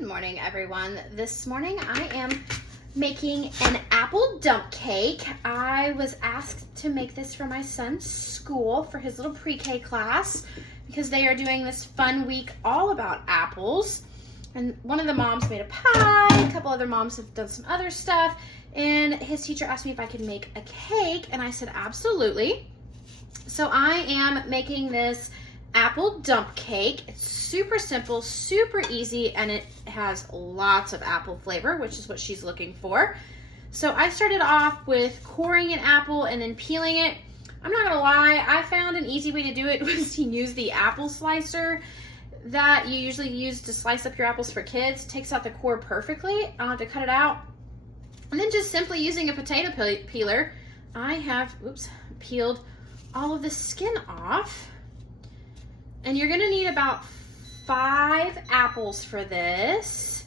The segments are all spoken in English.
Good morning, everyone. This morning I am making an apple dump cake. I was asked to make this for my son's school for his little pre-K class because they are doing this fun week all about apples. And one of the moms made a pie, a couple other moms have done some other stuff, and his teacher asked me if I could make a cake, and I said absolutely. So I am making this apple dump cake. It's super simple, super easy, and it has lots of apple flavor, which is what she's looking for. So I started off with coring an apple and then peeling it. I'm not gonna lie, I found an easy way to do it was to use the apple slicer that you usually use to slice up your apples for kids. It takes out the core perfectly. I don't have to cut it out. And then just simply using a potato peeler, I have, peeled all of the skin off. And you're gonna need about 5 apples for this,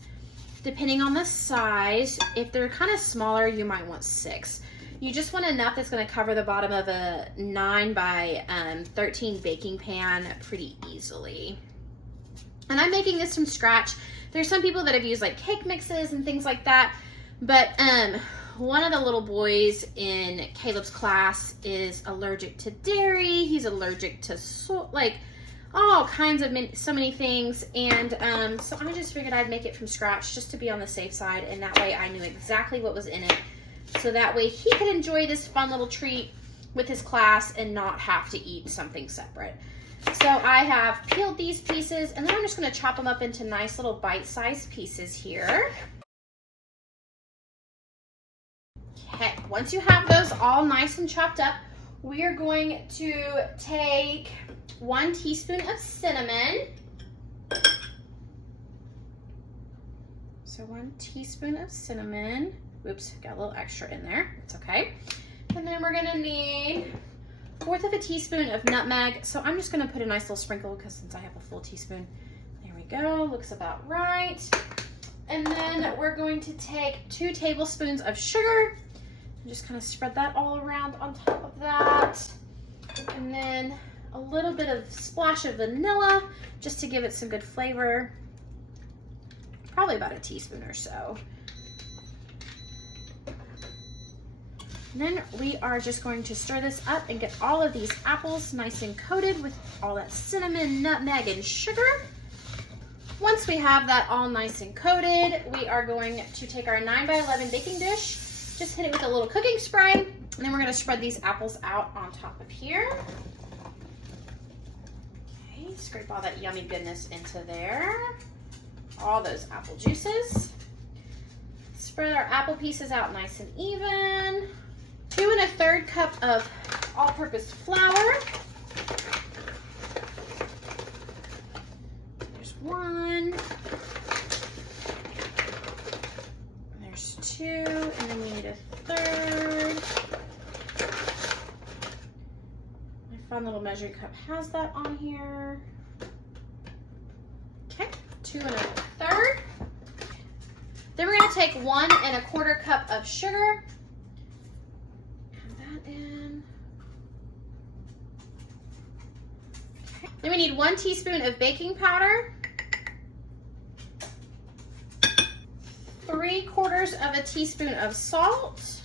depending on the size. If they're kind of smaller, you might want 6. You just want enough that's gonna cover the bottom of a 9 by 13 baking pan pretty easily. And I'm making this from scratch. There's some people that have used like cake mixes and things like that, but one of the little boys in Caleb's class is allergic to dairy. He's allergic to all kinds of so many things, and so I just figured I'd make it from scratch just to be on the safe side, and that way I knew exactly what was in it, so that way he could enjoy this fun little treat with his class and not have to eat something separate. So I have peeled these pieces, and then I'm just going to chop them up into nice little bite-sized pieces here. Okay, once you have those all nice and chopped up, we are going to take 1 teaspoon of cinnamon. So 1 teaspoon of cinnamon. Oops, got a little extra in there. It's okay. And then we're gonna need 1/4 of a teaspoon of nutmeg. So I'm just gonna put a nice little sprinkle because since I have a full teaspoon. There we go, looks about right. And then we're going to take 2 tablespoons of sugar. Just kind of spread that all around on top of that. And then a little bit of splash of vanilla just to give it some good flavor. Probably about a teaspoon or so. And then we are just going to stir this up and get all of these apples nice and coated with all that cinnamon, nutmeg, and sugar. Once we have that all nice and coated, we are going to take our 9 by 11 baking dish. Just hit it with a little cooking spray, and then we're gonna spread these apples out on top of here. Okay, scrape all that yummy goodness into there. All those apple juices. Spread our apple pieces out nice and even. 2 1/3 cup of all-purpose flour. There's 1. There's 2, and then we need a 1/3. My fun little measuring cup has that on here. Okay, 2 1/4. Then we're gonna take 1 1/4 cup of sugar. Add that in. Okay. Then we need 1 teaspoon of baking powder. 3/4 of a teaspoon of salt.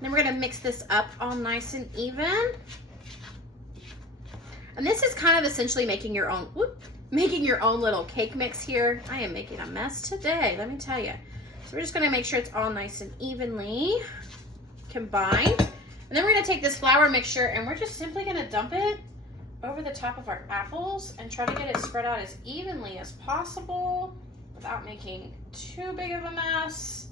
Then we're gonna mix this up all nice and even. And this is kind of essentially making your own little cake mix here. I am making a mess today, let me tell you. So we're just gonna make sure it's all nice and evenly combined. And then we're gonna take this flour mixture and we're just simply gonna dump it over the top of our apples and try to get it spread out as evenly as possible without making too big of a mess.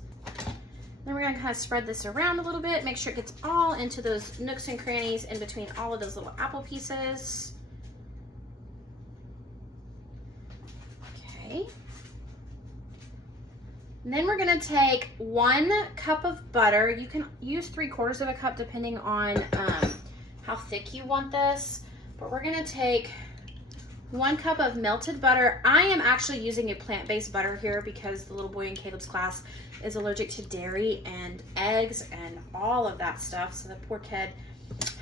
Then we're gonna kind of spread this around a little bit, make sure it gets all into those nooks and crannies in between all of those little apple pieces. Okay. And then we're gonna take 1 cup of butter. You can use 3/4 of a cup depending on how thick you want this. But we're gonna take 1 cup of melted butter. I am actually using a plant-based butter here because the little boy in Caleb's class is allergic to dairy and eggs and all of that stuff. So the poor kid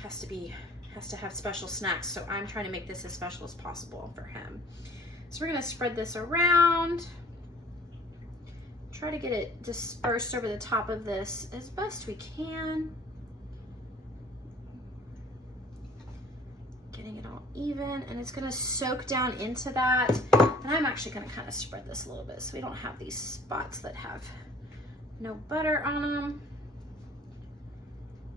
has to be has to have special snacks, so I'm trying to make this as special as possible for him. So we're gonna spread this around. Try to get it dispersed over the top of this as best we can. Getting it all even, and it's gonna soak down into that. And I'm actually gonna kind of spread this a little bit so we don't have these spots that have no butter on them.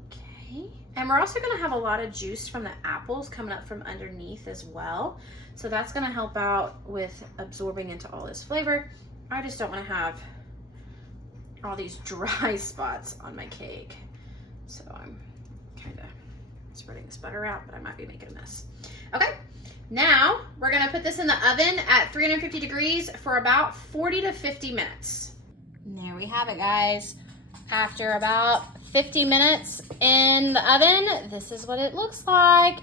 Okay, and we're also gonna have a lot of juice from the apples coming up from underneath as well. So that's gonna help out with absorbing into all this flavor. I just don't wanna have all these dry spots on my cake. So I'm kind of spreading this butter out, but I might be making a mess. Okay, now we're gonna put this in the oven at 350 degrees for about 40 to 50 minutes. And there we have it, guys. After about 50 minutes in the oven, this is what it looks like.